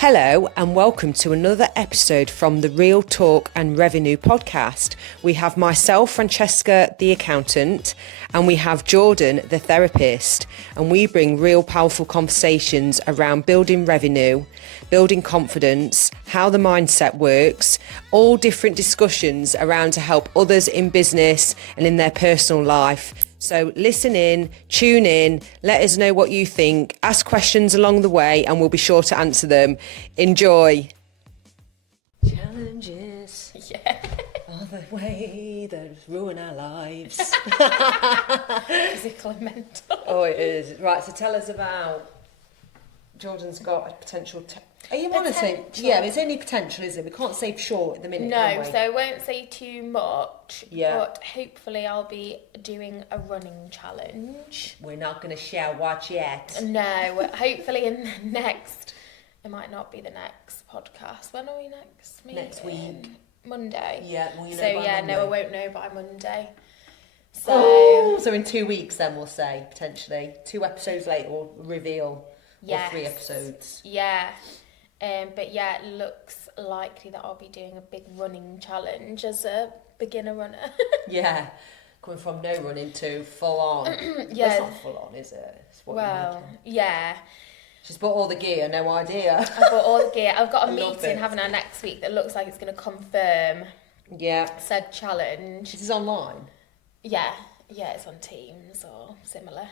Hello and welcome to another episode from the Real Talk and Revenue podcast. We have myself, Francesca, the accountant, and we have Jordan, the therapist, and we bring real powerful conversations around building revenue, building confidence, how the mindset works, all different discussions around to help others in business and in their personal life. So listen in, tune in, let us know what you think, ask questions along the way and we'll be sure to answer them. Enjoy. Challenges are the way that ruin our lives. Physical and mental. Oh, it is. Right, so tell us about Jordan's got a potential... Are you honestly? Yeah, it's only potential, isn't it? We can't say for sure at the minute. No, so I won't say too much. Yeah. But hopefully I'll be doing a running challenge. We're not going to share what yet. No, hopefully in the next... It might not be the next podcast. When are we next meeting? Next week. Monday. Yeah, well, you know so by yeah, Monday. no, I won't know by Monday. So So in 2 weeks then we'll say, potentially. 2 episodes later we'll reveal. Yes. Or 3 episodes. Yeah. But yeah, it looks likely that I'll be doing a big running challenge as a beginner runner. Yeah. Coming from no running to full on. Yeah. That's not full on, is it? It's what Well, yeah. She's bought all the gear, no idea. I've got all the gear. I've got a Love meeting, it. haven't I, next week that looks like it's going to confirm Yeah. said challenge. This is online. Yeah, it's on Teams or similar.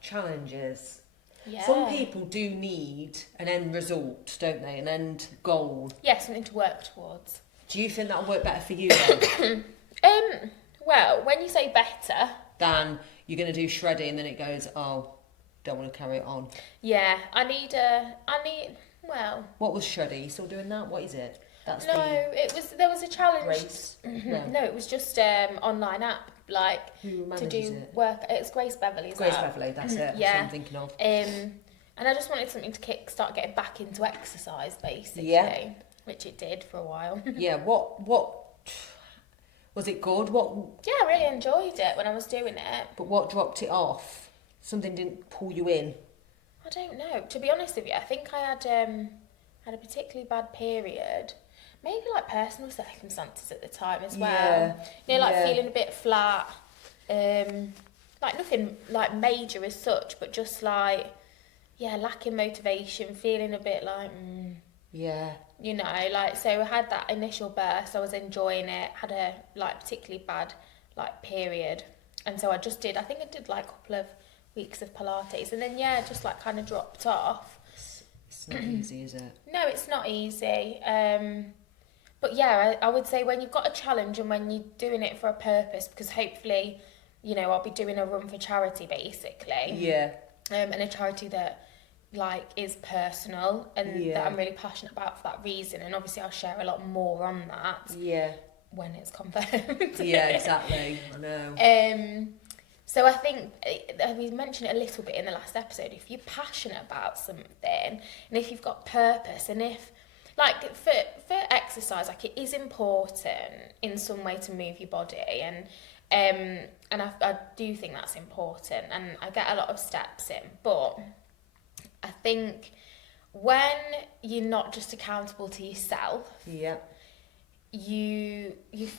Challenges. Yeah. Some people do need an end result, don't they? An end goal. Yeah, something to work towards. Do you think that'll work better for you then? Well, when you say better... Than you're going to do shredding and then it goes, oh, don't want to carry it on. Yeah, well... What was shreddy? You still doing that? What is it? That's there was a challenge. Grace? No, it was just online app, like Who to manages do it? work. It's Grace Beverly's Grace app. Beverly, that's it. That's Yeah. what I'm thinking of. And I just wanted something to start getting back into exercise, basically. Yeah. Which it did for a while. Yeah, what was it good? Yeah, I really enjoyed it when I was doing it. But what dropped it off? Something didn't pull you in? I don't know. To be honest with you, I think I had a particularly bad period. Maybe like personal circumstances at the time as well. Yeah. You know, like Yeah. feeling a bit flat. Like nothing like major as such, but just like, yeah, lacking motivation, feeling a bit like, Yeah. you know, like, so I had that initial burst, I was enjoying it, had a like particularly bad like period. And so I think I did like a couple of weeks of Pilates and then, yeah, just like kind of dropped off. It's not easy, is it? No, it's not easy. But yeah, I would say when you've got a challenge and when you're doing it for a purpose, because hopefully, you know, I'll be doing a run for charity basically. Yeah. And a charity that like is personal and that I'm really passionate about for that reason. And obviously I'll share a lot more on that. Yeah. When it's confirmed. Yeah, exactly. I know. So I think, we mentioned it a little bit in the last episode, if you're passionate about something, and if you've got purpose, and if, like, for exercise, like, it is important in some way to move your body, and I do think that's important, and I get a lot of steps in, but I think when you're not just accountable to yourself, Yeah. you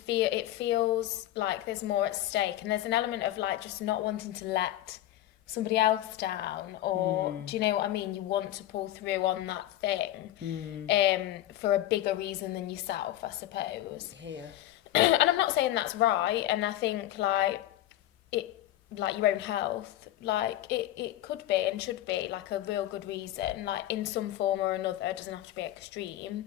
feel it feels like there's more at stake, and there's an element of like just not wanting to let somebody else down, or do you know what I mean, you want to pull through on that thing for a bigger reason than yourself, I suppose. Yeah. And I'm not saying that's right, and I think like your own health, like it could be and should be like a real good reason, like in some form or another. It doesn't have to be extreme.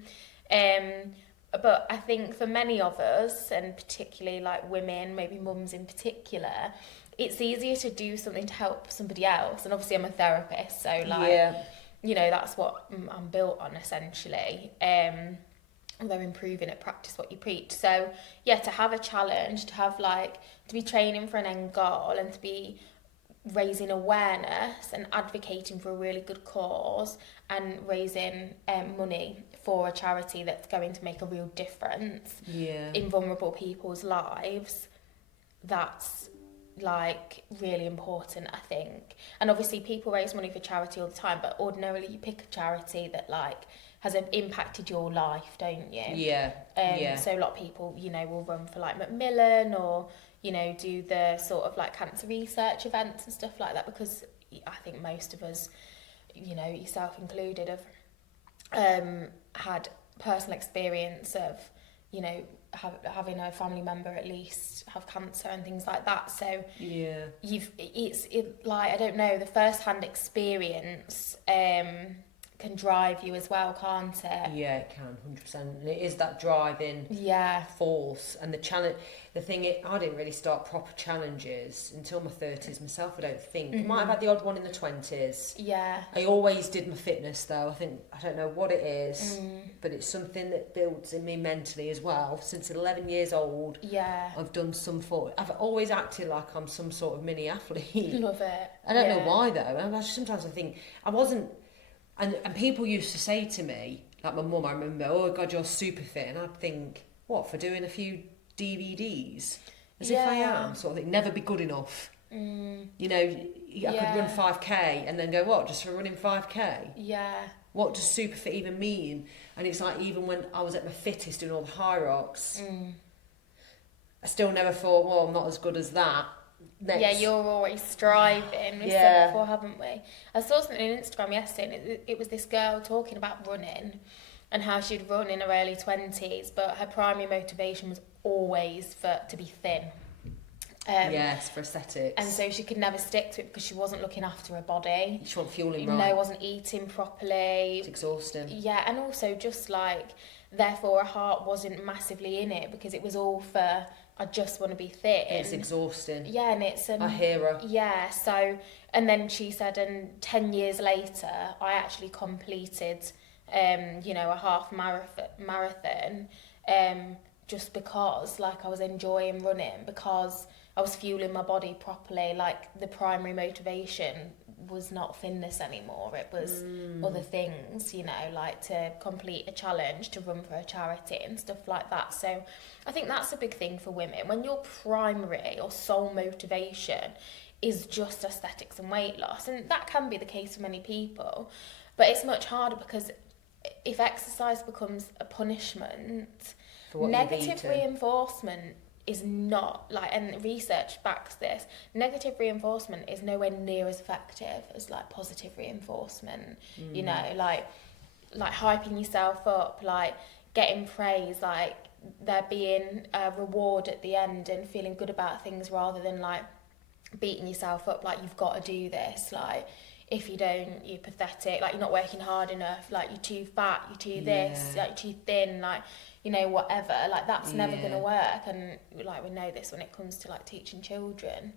But I think for many of us, and particularly like women, maybe mums in particular, it's easier to do something to help somebody else. And obviously I'm a therapist, so like, you know, that's what I'm built on essentially. Although improving it, practice what you preach. So yeah, to have a challenge, to be training for an end goal, and to be raising awareness and advocating for a really good cause, and raising money for a charity that's going to make a real difference in vulnerable people's lives, that's like really important, I think. And obviously people raise money for charity all the time, but ordinarily you pick a charity that like has impacted your life, don't you? Yeah. So a lot of people, you know, will run for like Macmillan, or, you know, do the sort of like cancer research events and stuff like that, because I think most of us, you know, yourself included, have had personal experience of, you know, having a family member at least have cancer and things like that. So yeah, it's like, I don't know, the first hand experience can drive you as well, can't it? Yeah, it can, 100%. And it is that driving force. And the challenge, the thing, I didn't really start proper challenges until my 30s myself, I don't think. I might have had the odd one in the 20s. Yeah. I always did my fitness though. I don't know what it is, but it's something that builds in me mentally as well. Since 11 years old, I've done some form. I've always acted like I'm some sort of mini athlete. Love it. I don't know why though. And sometimes I think I wasn't. And people used to say to me, like my mum, I remember, oh God, you're super fit. And I'd think, what, for doing a few DVDs? As if I am, sort of thing. Never be good enough. You know, I could run 5k and then go, what, just for running 5k? Yeah. What does super fit even mean? And it's like, even when I was at my fittest doing all the high rocks, I still never thought, well, I'm not as good as that. Next. Yeah, you're always striving. We've said before, haven't we? I saw something on Instagram yesterday, and it was this girl talking about running and how she'd run in her early 20s, but her primary motivation was always to be thin. Yes, for aesthetics. And so she could never stick to it because she wasn't looking after her body. She wasn't fueling right. No, wasn't eating properly. It's exhausting. Yeah, and also just like, therefore her heart wasn't massively in it because it was all for, I just want to be thin. It's exhausting. Yeah, and it's... I hear her. Yeah, so... And then she said, and 10 years later, I actually completed, you know, a half marathon, just because, like, I was enjoying running, because I was fueling my body properly. Like, the primary motivation was not thinness anymore. It was other things, you know, like to complete a challenge, to run for a charity and stuff like that. So I think that's a big thing for women. When your primary or sole motivation is just aesthetics and weight loss, and that can be the case for many people, but it's much harder because if exercise becomes a punishment, negative reinforcement is not, like, and research backs this, negative reinforcement is nowhere near as effective as like positive reinforcement. You know, like hyping yourself up, like getting praise, like there being a reward at the end and feeling good about things, rather than like beating yourself up like you've got to do this, like if you don't, you're pathetic, like you're not working hard enough, like you're too fat, you're too this, like you're too thin, like, you know, whatever, like that's never going to work. And like we know this when it comes to like teaching children.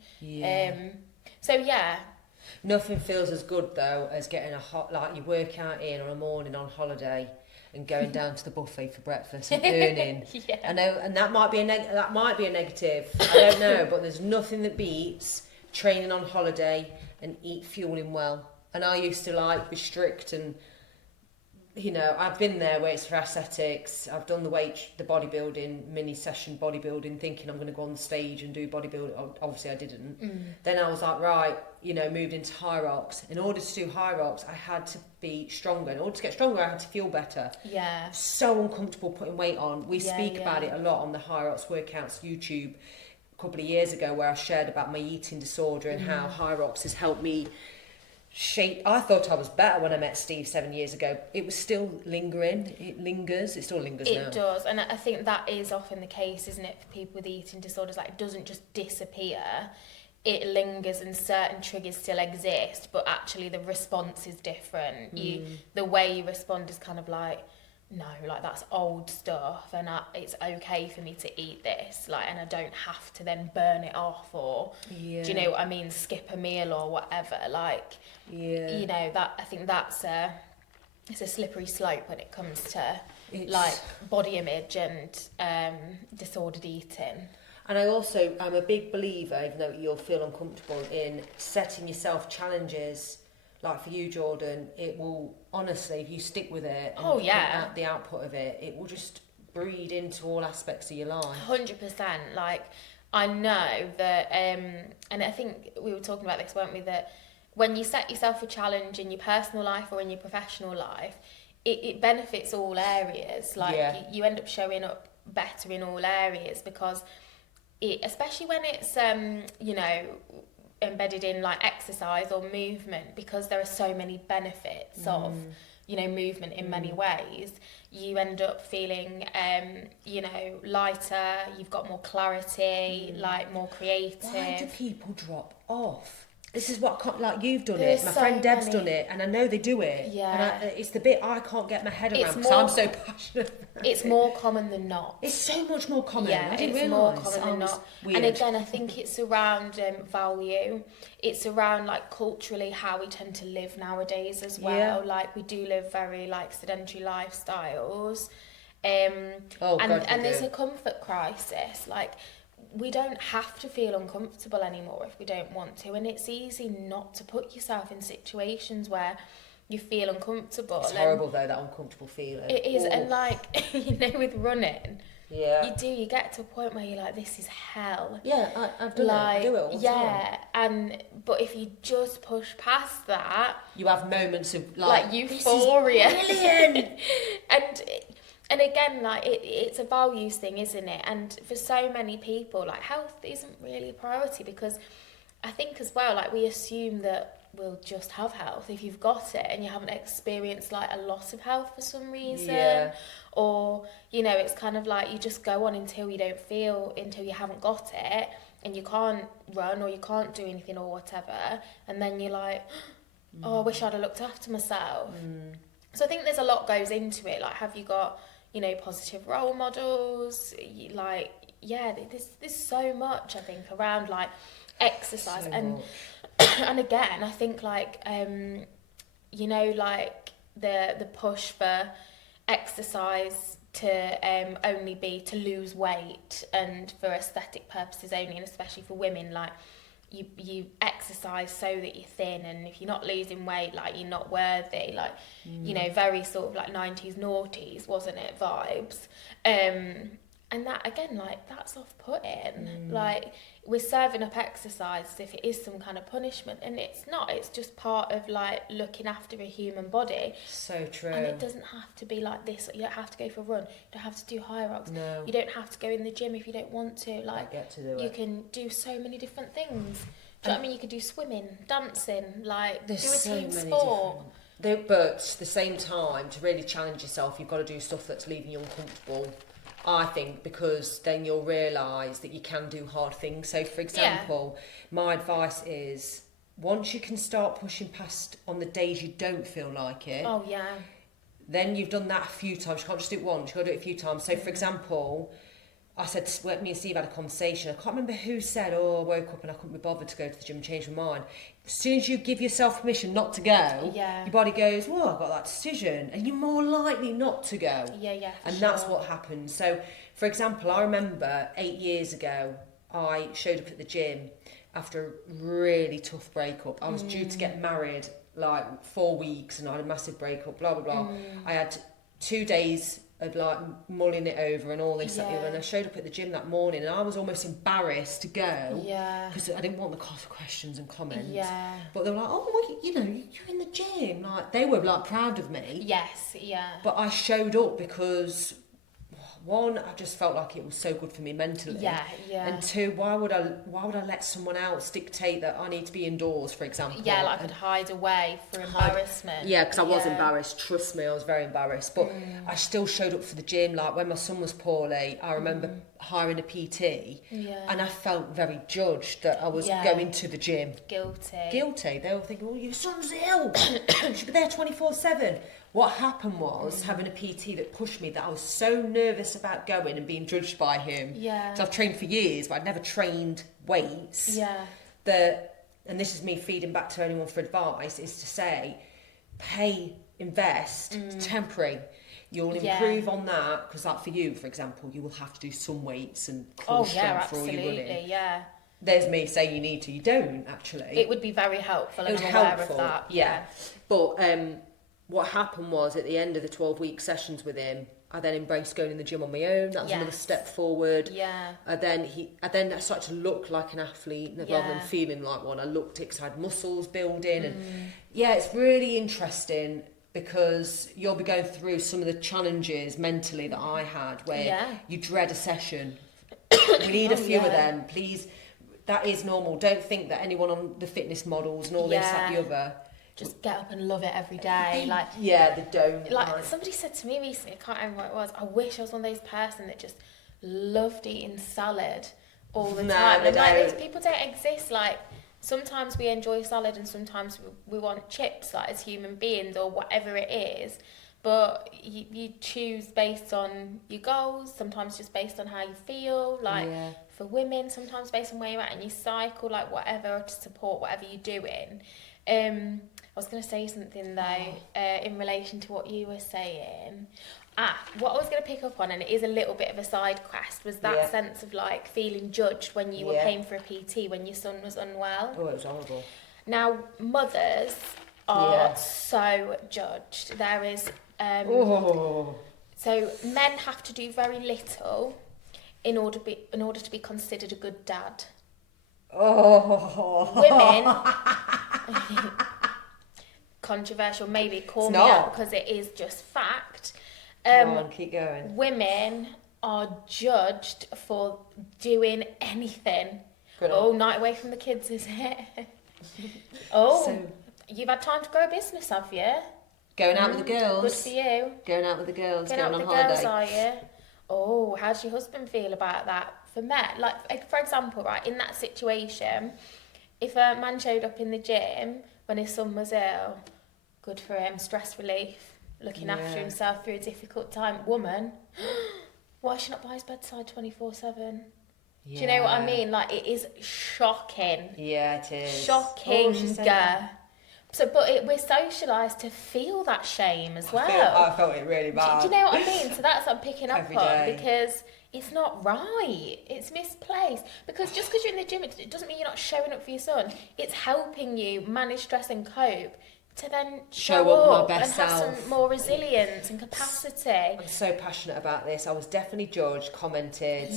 So yeah, nothing feels as good though as getting a hot, like you work out in on a morning on holiday and going down to the buffet for breakfast and earning. I know, and that might be a negative, I don't know, but there's nothing that beats training on holiday and fueling well. And I used to like be strict, and you know, I've been there where it's for aesthetics. I've done the bodybuilding, mini session bodybuilding, thinking I'm going to go on the stage and do bodybuilding. Obviously I didn't. Then I was like, right, you know, moved into high rocks. In order to do high rocks, I had to be stronger. In order to get stronger, I had to feel better. Yeah. So uncomfortable putting weight on. We speak about it a lot on the high rocks workouts YouTube a couple of years ago, where I shared about my eating disorder and how high rocks has helped me shape. I thought I was better when I met Steve 7 years ago. It was still lingering. It lingers. It still lingers now. It does, and I think that is often the case, isn't it, for people with eating disorders? Like, it doesn't just disappear. It lingers, and certain triggers still exist, but actually the response is different. The way you respond is kind of like, no, like that's old stuff, and it's okay for me to eat this, like, and I don't have to then burn it off, or do you know what I mean, skip a meal or whatever, like, you know, that I think that's it's a slippery slope when it comes to like body image and disordered eating. And I'm a big believer, even though you'll feel uncomfortable, in setting yourself challenges. Like for you, Jordan, it will, honestly, if you stick with it and the output of it, it will just breed into all aspects of your life. 100%. Like, I know that, and I think we were talking about this, weren't we, that when you set yourself a challenge in your personal life or in your professional life, it benefits all areas. Like, you end up showing up better in all areas, because especially when it's, you know, embedded in like exercise or movement, because there are so many benefits of, you know, movement in many ways. You end up feeling, you know, lighter, you've got more clarity, like more creative. Why do people drop off? This is what, like, you've done There's it, my so friend Dev's many. done it, and I know they do it. Yeah. And it's the bit I can't get my head around, It's because I'm so passionate about It's it. more common than not. It's so much more common. Yeah, I didn't it's realise. more common than not. Weird. And again, I think it's around value. It's around like culturally how we tend to live nowadays as well. Yeah. Like, we do live very like sedentary lifestyles. God, And there's a comfort crisis. Like, we don't have to feel uncomfortable anymore if we don't want to, and it's easy not to put yourself in situations where you feel uncomfortable. It's horrible though, that uncomfortable feeling. It is. And like, you know, with running, yeah, you get to a point where you're like, this is hell. Yeah, I've done it. I do it all the time. But if you just push past that, you have moments of like euphoria. This is brilliant. And again, like, it's a values thing, isn't it? And for so many people, like, health isn't really a priority, because I think as well, like, we assume that we'll just have health if you've got it and you haven't experienced like a loss of health for some reason, or, you know, it's kind of like you just go on until you haven't got it, and you can't run or you can't do anything or whatever, and then you're like, oh, I wish I'd have looked after myself. So I think there's a lot goes into it. Like, have you got, you know, positive role models? Like, yeah, there's so much, I think, around like exercise. And again, I think like, you know, like the push for exercise to only be to lose weight and for aesthetic purposes only, and especially for women, like, you exercise so that you're thin, and if you're not losing weight, like, you're not worthy, like, you know, very sort of like 90s noughties, wasn't it, vibes. And that, again, like, that's off-putting. Like, we're serving up exercise as if it is some kind of punishment, and it's not. It's just part of like looking after a human body. So true. And it doesn't have to be like this. You don't have to go for a run. You don't have to do high rocks. No. You don't have to go in the gym if you don't want to. Like, I get to do you it. can do so many different things. Do you know what I mean? You could do swimming, dancing, like, do a team sport. But at the same time, to really challenge yourself, you've got to do stuff that's leaving you uncomfortable, I think, because then you'll realise that you can do hard things. So, for example, my advice is, once you can start pushing past on the days you don't feel like it, then you've done that a few times. You can't just do it once, you've got to do it a few times. So, for example, I said, me and Steve had a conversation. I can't remember who said, oh, I woke up and I couldn't be bothered to go to the gym and change my mind. As soon as you give yourself permission not to go, your body goes, well, I've got that decision. And you're more likely not to go. And that's what happens. So, for example, I remember 8 years ago, I showed up at the gym after a really tough breakup. I was due to get married like 4 weeks, and I had a massive breakup, blah, blah, blah. I had 2 days of like mulling it over and all this, that, and I showed up at the gym that morning, and I was almost embarrassed to go because I didn't want the questions and comments. But they were like, oh, well, you know, you're in the gym. Like, they were like proud of me. But I showed up because, one, I just felt like it was so good for me mentally. And two, why would I let someone else dictate that I need to be indoors, for example? Like, I'd hide away for embarrassment. Because I was embarrassed. Trust me, I was very embarrassed. But I still showed up for the gym. Like, when my son was poorly, I remember hiring a PT, and I felt very judged that I was going to the gym. Guilty. They were thinking, oh, your son's ill. You should be there 24/7. What happened was having a PT that pushed me, that I was so nervous about going and being judged by him. Because I've trained for years, but I'd never trained weights. And this is me feeding back to anyone for advice, is to say, invest, temporary. You'll improve on that, because that, for you, for example, you will have to do some weights and core strength for all your running. There's me saying you need to. You don't, actually. It would be very helpful, and I'm aware of that. But what happened was, at the end of the 12-week sessions with him, I then embraced going in the gym on my own. That was another step forward. Yeah. And then I started to look like an athlete rather than feeling like one. I looked it because I had muscles building. And yeah, it's really interesting because you'll be going through some of the challenges mentally that I had where you dread a session. We need a few of them, please. That is normal. Don't think that anyone on the fitness models and all this, that, the other... Just get up and love it every day. Like they don't. Like somebody said to me recently, I can't remember what it was. I wish I was one of those person that just loved eating salad all the time. And like those people don't exist. Like sometimes we enjoy salad and sometimes we want chips, like as human beings or whatever it is. But you choose based on your goals, sometimes just based on how you feel. Like for women, sometimes based on where you're at in your cycle, like whatever, to support whatever you're doing. I was going to say something though, in relation to what you were saying. What I was going to pick up on, and it is a little bit of a side quest, was that sense of like feeling judged when you were paying for a PT when your son was unwell. Oh, it was horrible. Now, mothers are so judged. There is, so men have to do very little in order to be considered a good dad. Women, controversial, maybe call me out because it is just fact. Keep going. Women are judged for doing anything. Night away from the kids, is it? You've had time to grow a business, have you? Going out with the girls. Good for you. Going out with the girls. Going out with the girls, are you? Oh, how's your husband feel about that? For men, like for example, right, in that situation, if a man showed up in the gym when his son was ill, good for him, stress relief, looking after himself through a difficult time. Woman, why is she not by his bedside 24/7? Do you know what I mean? Like, it is shocking. Yeah, it is. Shocking. But we're socialised to feel that shame as well. I felt it really bad. Do you know what I mean? So that's what I'm picking up on, because it's not right. It's misplaced. Because just because you're in the gym, it doesn't mean you're not showing up for your son. It's helping you manage stress and cope to then show up my best and have some more resilience and capacity. I'm so passionate about this. I was definitely judged, commented.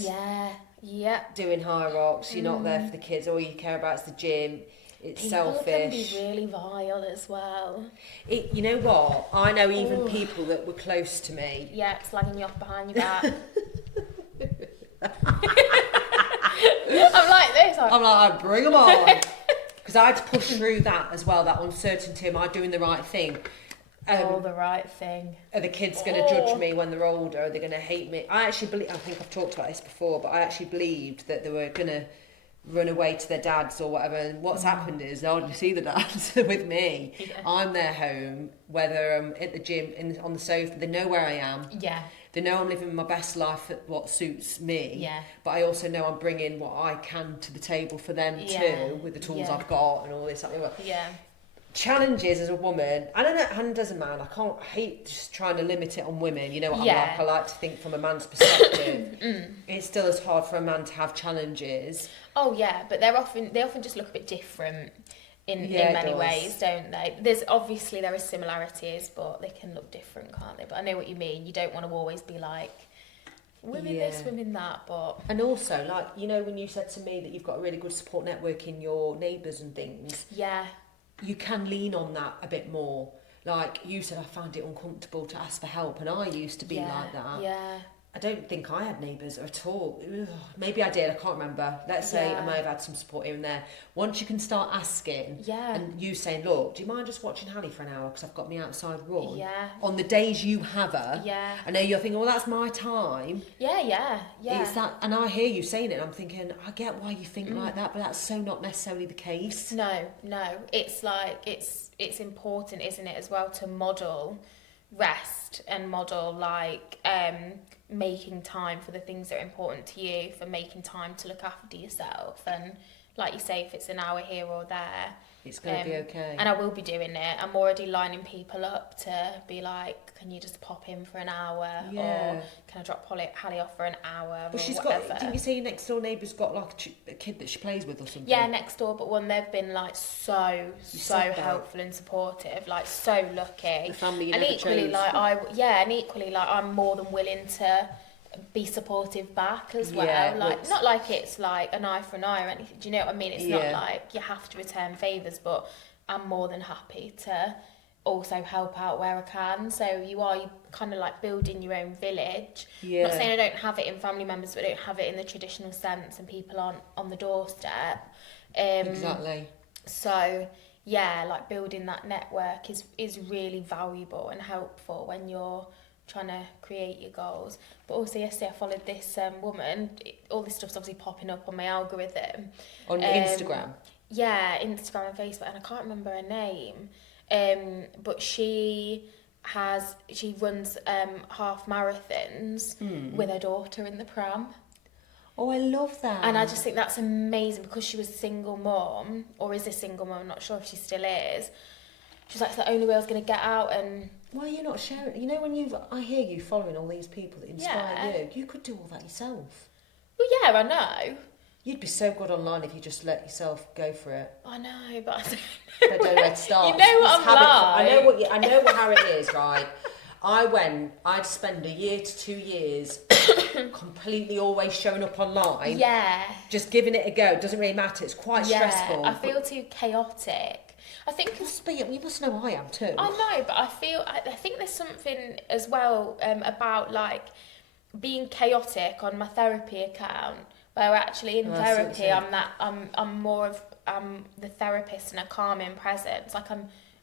Yeah. Doing high rocks. You're not there for the kids. All you care about is the gym. It's people selfish. People can be really vile as well. You know what? I know even people that were close to me. Yeah, slagging you off behind your back. I'm like this. I'm like, bring them on. Because I had to push through that as well, that uncertainty. Am I doing the right thing? The right thing. Are the kids going to judge me when they're older? Are they going to hate me? I think I've talked about this before, but I actually believed that they were going to run away to their dads or whatever, and what's happened is they hardly see the dads with me. I'm their home, whether I'm at the gym, on the sofa, they know where I am. They know I'm living my best life at what suits me, but I also know I'm bringing what I can to the table for them too, with the tools I've got and all this. Challenges as a woman, I don't know, and as a man, I hate just trying to limit it on women. You know what I'm like? I like to think from a man's perspective. It's still as hard for a man to have challenges. Oh yeah, but they often just look a bit different in many ways, don't they? There are similarities, but they can look different, can't they? But I know what you mean. You don't want to always be like women this, women that, but... And also, like, you know, when you said to me that you've got a really good support network in your neighbours and things... You can lean on that a bit more. Like you said, I found it uncomfortable to ask for help, and I used to be like that. I don't think I had neighbours at all. Ugh, maybe I did, I can't remember. Let's say I may have had some support here and there. Once you can start asking, and you saying, look, do you mind just watching Hallie for an hour because I've got my outside run? On the days you have her, I know you're thinking, well, that's my time. It's that, and I hear you saying it, and I'm thinking, I get why you think like that, but that's so not necessarily the case. No. It's like, it's important, isn't it, as well, to model rest and model like making time for the things that are important to you, for making time to look after yourself, and like you say, if it's an hour here or there, It's going to be okay. And I will be doing it. I'm already lining people up to be like, can you just pop in for an hour? Yeah. Or can I drop Hallie off for an hour? But or she's whatever. got, didn't you say your next door neighbour's got like a kid that she plays with or something? Yeah, next door, but one, they've been like so helpful and supportive, like so lucky. The family you and never equally, chose. and equally, like I'm more than willing to be supportive back as well. Yeah, like not like it's like an eye for an eye or anything. Do you know what I mean? It's not like you have to return favours, but I'm more than happy to also help out where I can. So you kind of like building your own village. Yeah. Not saying I don't have it in family members, but I don't have it in the traditional sense, and people aren't on the doorstep. Exactly. So yeah, like building that network is really valuable and helpful when you're trying to create your goals. But also yesterday I followed this woman. All this stuff's obviously popping up on my algorithm. On Instagram? Yeah, Instagram and Facebook, and I can't remember her name. But she runs half marathons with her daughter in the pram. Oh, I love that. And I just think that's amazing, because she was a single mum, or is a single mum, I'm not sure if she still is. She was like, it's the only way I was going to get out. And why are you not sharing? You know, I hear you following all these people that inspire you could do all that yourself. Well, yeah, I know. You'd be so good online if you just let yourself go for it. I know, but I don't know where to start. You know what I'm like. I know how it is, right? I'd spend a year to 2 years completely always showing up online. Yeah. Just giving it a go. It doesn't really matter. It's quite stressful. I feel too chaotic. I think you must know I am too. I know, but I think there's something as well about like being chaotic on my therapy account, where actually in therapy I'm more of the therapist and a calming presence. Like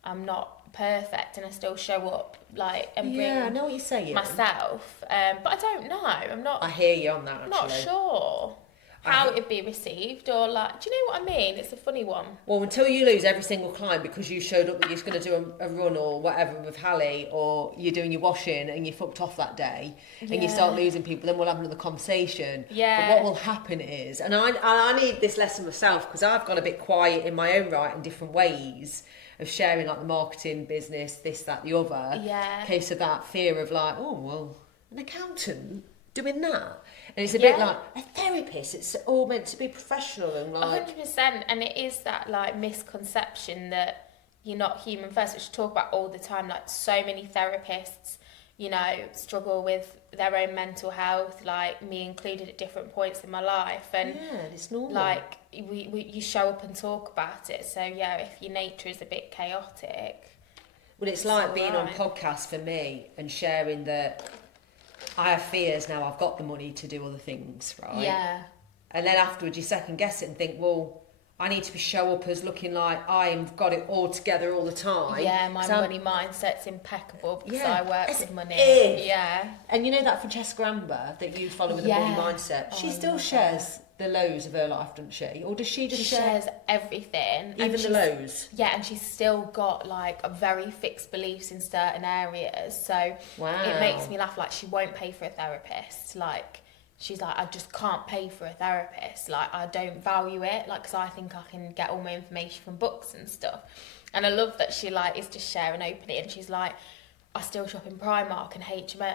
I'm not perfect, and I still show up like and bring I know what you're saying. myself. But I don't know. I hear you on that. Actually. I'm not sure how it'd be received, or like, do you know what I mean? It's a funny one. Well, until you lose every single client because you showed up that you're going to do a run or whatever with Hallie, or you're doing your washing and you fucked off that day, and you start losing people, then we'll have another conversation. Yeah. But what will happen is, and I need this lesson myself, because I've gone a bit quiet in my own right in different ways of sharing, like the marketing business, this, that, the other. Yeah. Case of that fear of like, oh, well, an accountant doing that. And it's a bit like a therapist. It's all meant to be professional and like 100%. And it is that like misconception that you're not human first, which we talk about all the time. Like so many therapists, you know, struggle with their own mental health, like me included at different points in my life. And it's normal. like you show up and talk about it. So yeah, if your nature is a bit chaotic. Well, it's like being on podcasts for me and sharing that I have fears now. I've got the money to do other things, right? Yeah. And then afterwards you second guess it and think, well, I need to show up as looking like I've got it all together all the time. Yeah, my money mindset's impeccable because I work with money. Yeah. And you know that Francesca Amber that you follow with the money mindset? She still shares the lows of her life, doesn't she? Or does she just She shares everything. Even the lows? Yeah, and she's still got like a very fixed beliefs in certain areas. So it makes me laugh. Like she won't pay for a therapist. Like she's like, I just can't pay for a therapist. Like I don't value it. Like, because I think I can get all my information from books and stuff. And I love that she like is just sharing openly. And she's like, I still shop in Primark and H&M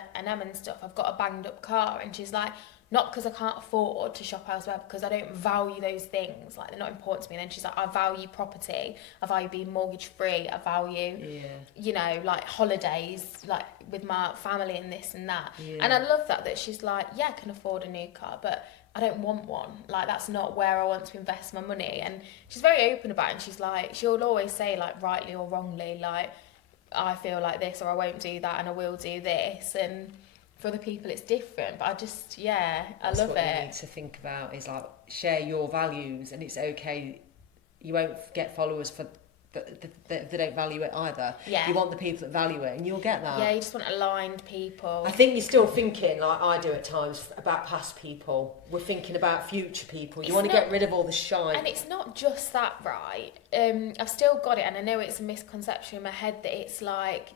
and stuff. I've got a banged up car. And she's like, not because I can't afford to shop elsewhere, because I don't value those things. Like, they're not important to me. And then she's like, I value property. I value being mortgage free. I value, you know, like holidays, like with my family and this and that. Yeah. And I love that she's like, yeah, I can afford a new car, but I don't want one. Like, that's not where I want to invest my money. And she's very open about it. And she's like, she'll always say, like, rightly or wrongly, like, I feel like this, or I won't do that, and I will do this. And for other people it's different, but I just I love it. What you need to think about is like share your values, and it's okay. You won't get followers for they don't value it either. You want the people that value it, and you'll get that. You just want aligned people. I think you're still thinking like I do at times about past people. We're thinking about future people. You want to get rid of all the shine. And it's not just that, right? I've still got it, and I know it's a misconception in my head that it's like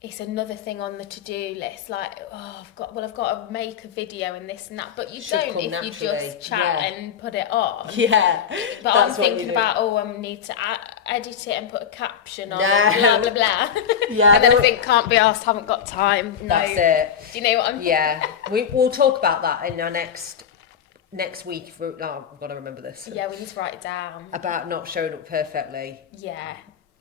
it's another thing on the to-do list. Like, I've got to make a video and this and that. But you Should don't come if naturally. you just chat and put it on. Yeah. But I'm thinking about, I need to edit it and put a caption on, blah, blah, blah. Yeah. And then I think, can't be asked, haven't got time. No. That's it. Do you know what I'm... Yeah. We'll talk about that in our next week. I've got to remember this. Yeah, we need to write it down. About not showing up perfectly. Yeah.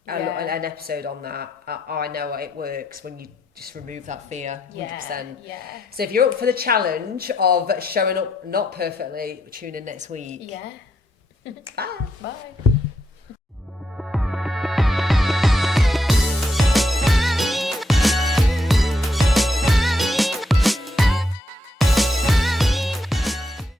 An episode on that. I know it works when you just remove that fear, 100%. Yeah. So if you're up for the challenge of showing up not perfectly, tune in next week. Yeah. Bye. Bye.